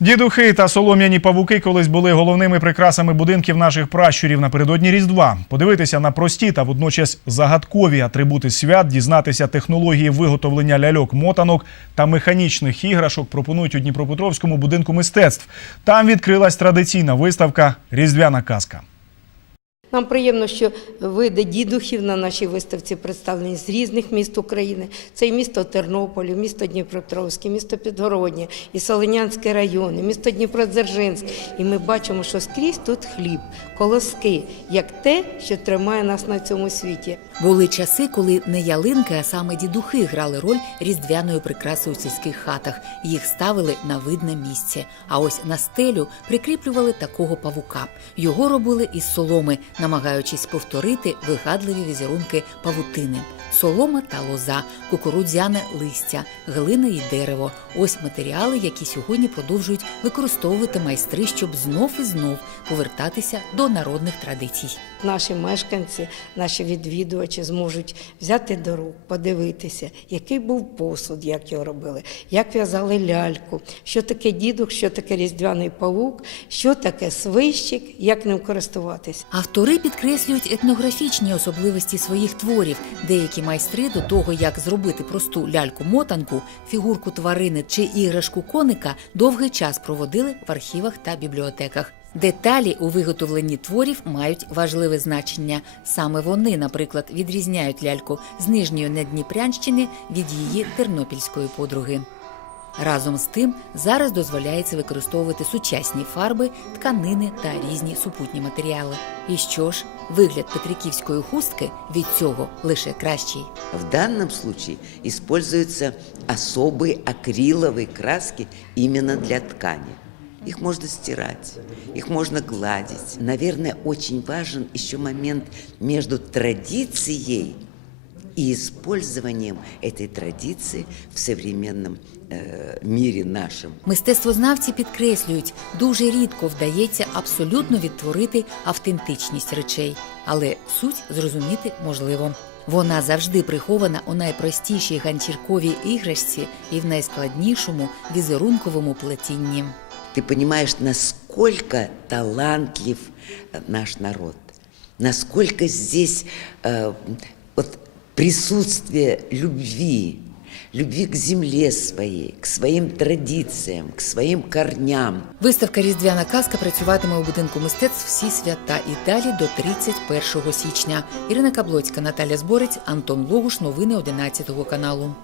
Дідухи та солом'яні павуки колись були головними прикрасами будинків наших пращурів напередодні Різдва. Подивитися на прості та водночас загадкові атрибути свят, дізнатися технології виготовлення ляльок-мотанок та механічних іграшок пропонують у Дніпропетровському будинку мистецтв. Там відкрилась традиційна виставка Різдвяна казка. Нам приємно, що види дідухів на нашій виставці представлені з різних міст України. Це і місто Тернополь, місто Дніпропетровське, місто Підгороднє, і Солонянський район, і місто Дніпродзержинськ. І ми бачимо, що скрізь тут хліб, колоски, як те, що тримає нас на цьому світі. Були часи, коли не ялинки, а саме дідухи грали роль різдвяної прикраси у сільських хатах. Їх ставили на видне місце. А ось на стелю прикріплювали такого павука. Його робили із соломи, намагаючись повторити вигадливі візерунки павутини. Солома та лоза, кукурудзяне листя, глина і дерево ось матеріали, які сьогодні продовжують використовувати майстри, щоб знов і знов повертатися до народних традицій. Наші мешканці, наші відвідувачі зможуть взяти до рук, подивитися, який був посуд, як його робили, як в'язали ляльку, що таке дідух, що таке різдвяний павук, що таке свищик, як ним користуватися. Автори підкреслюють етнографічні особливості своїх творів. Деякі майстри до того, як зробити просту ляльку-мотанку, фігурку тварини чи іграшку коника, довгий час проводили в архівах та бібліотеках. Деталі у виготовленні творів мають важливе значення. Саме вони, наприклад, відрізняють ляльку з нижньої Надніпрянщини від її тернопільської подруги. Разом з тим зараз дозволяється використовувати сучасні фарби, тканини та різні супутні матеріали. І що ж, вигляд петриківської хустки від цього лише кращий. В данном случае используются особые акриловые краски именно для ткани. Их можно стирать, их можно гладить. Наверное, очень важен еще момент между традицией и использованием этой традиции в современном э, мире нашем. Мистецтвознавці підкреслюють, дуже рідко вдається абсолютно відтворити автентичність речей, але суть зрозуміти можливо. Вона завжди прихована у найпростішій ганчірковій іграшці і в найскладнішому візерунковому плетінні. Ты понимаешь, насколько талантлив э, наш народ, насколько здесь э, вот присутствие любви, любви к земле своей, к своим традициям, к своим корням. Виставка Різдвяна казка працюватиме у будинку мистецтв всі свята і далі до 31 січня. Ірина Каблоцька, Наталя Зборець, Антон Логуш. Новини 11 каналу.